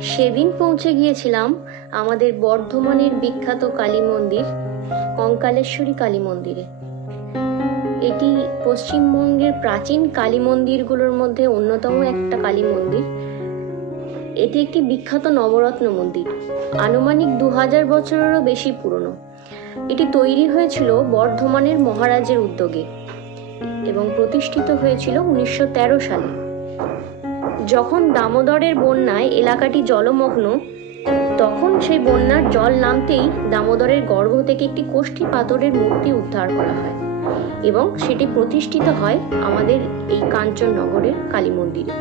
সেদিন পৌঁছে গিয়েছিলাম আমাদের বর্ধমানের বিখ্যাত কালী মন্দির, কঙ্কালেশ্বরী কালী মন্দিরে। এটি পশ্চিমবঙ্গের প্রাচীন কালী মন্দিরগুলোর মধ্যে অন্যতম একটা কালী মন্দির। এটি একটি বিখ্যাত নবরত্ন মন্দির, আনুমানিক দু হাজার বছরেরও বেশি পুরনো। এটি তৈরি হয়েছিল বর্ধমানের মহারাজের উদ্যোগে এবং প্রতিষ্ঠিত হয়েছিল উনিশশো তেরো সালে। যখন দামোদরের বন্যায় এলাকাটি জলমগ্ন, তখন সেই বন্যার জল নামতেই দামোদরের গর্ভ থেকে একটি কোষ্ঠী পাথরের মূর্তি উদ্ধার করা হয় এবং সেটি প্রতিষ্ঠিত হয় আমাদের এই কাঞ্চননগরের কালী মন্দিরে।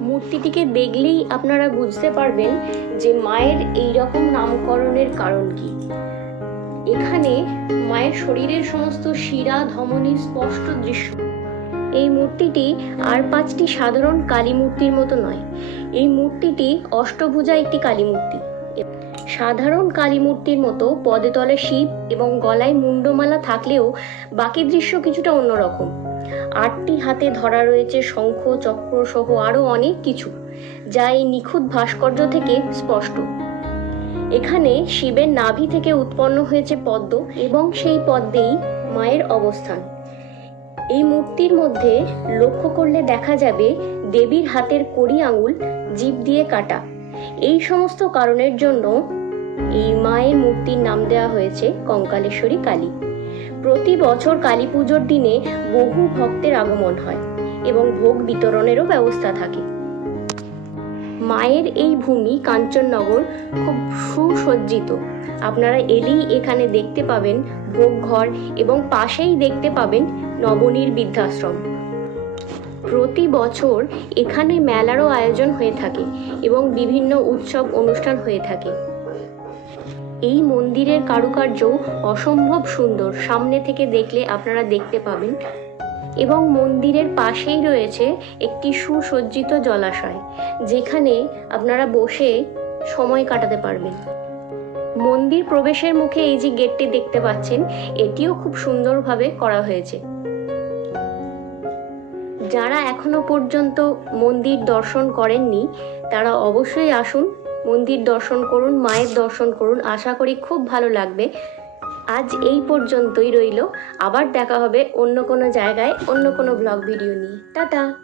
মূর্তিটিকে দেখলেই আপনারা বুঝতে পারবেন যে মায়ের এই রকম নামকরণের কারণ কি। এখানে মায়ের শরীরের সমস্ত শিরা ধমনীর স্পষ্ট দৃশ্য এই মূর্তিটি আর পাঁচটি সাধারণ কালী মূর্তির মতো নয়। এই মূর্তিটি অষ্টভুজা একটি কালী মূর্তি। সাধারণ কালী মূর্তির মতো পদে তলে শিব এবং গলায় মুন্ডমালা থাকলেও বাকি দৃশ্য কিছুটা অন্যরকম। আটটি হাতে ধরা রয়েছে শঙ্খ, চক্র সহ আরও অনেক কিছু, যা এই নিখুঁত ভাস্কর্য থেকে স্পষ্ট। এখানে শিবের নাভি থেকে উৎপন্ন হয়েছে পদ্ম এবং সেই পদ্মেই মায়ের অবস্থান। এই মূর্তির মধ্যে লক্ষ্য করলে দেখা যাবে দেবীর হাতের কড়ি আঙুল, জীব দিয়ে কাটা। এই সমস্ত কারণের জন্য এই মায়ের মূর্তির নাম দেওয়া হয়েছে কঙ্কালেশ্বরী কালী। প্রতি বছর কালী পুজোর দিনে বহু ভক্তের আগমন হয় এবং ভোগ বিতরণেরও ব্যবস্থা থাকে। মায়ের এই ভূমি কাঞ্চননগর খুব সুসজ্জিত। আপনারা এলেই এখানে দেখতে পাবেন ভোগ ঘর এবং পাশেই দেখতে পাবেন নবনীর বৃদ্ধাশ্রম। প্রতি বছর এখানে মেলারও আয়োজন হয়ে থাকে এবং বিভিন্ন উৎসব অনুষ্ঠান হয়ে থাকে। এই মন্দিরের কারুকার্য অসম্ভব সুন্দর। সামনে থেকে দেখলে আপনারা দেখতে পাবেন এবং মন্দিরের পাশেই রয়েছে একটি সুসজ্জিত জলাশয়, যেখানে আপনারা বসে সময় কাটাতে পারবেন। মন্দির প্রবেশের মুখে এই যে গেটটি দেখতে পাচ্ছেন, এটিও খুব সুন্দরভাবে করা হয়েছে। যারা এখনও পর্যন্ত মন্দির দর্শন করেননি, তারা অবশ্যই আসুন, মন্দির দর্শন করুন, মায়ের দর্শন করুন। আশা করি খুব ভালো লাগবে। আজ এই পর্যন্তই রইল। আবার দেখা হবে অন্য কোনো জায়গায়, অন্য কোনো ব্লগ ভিডিও নিয়ে। টাটা!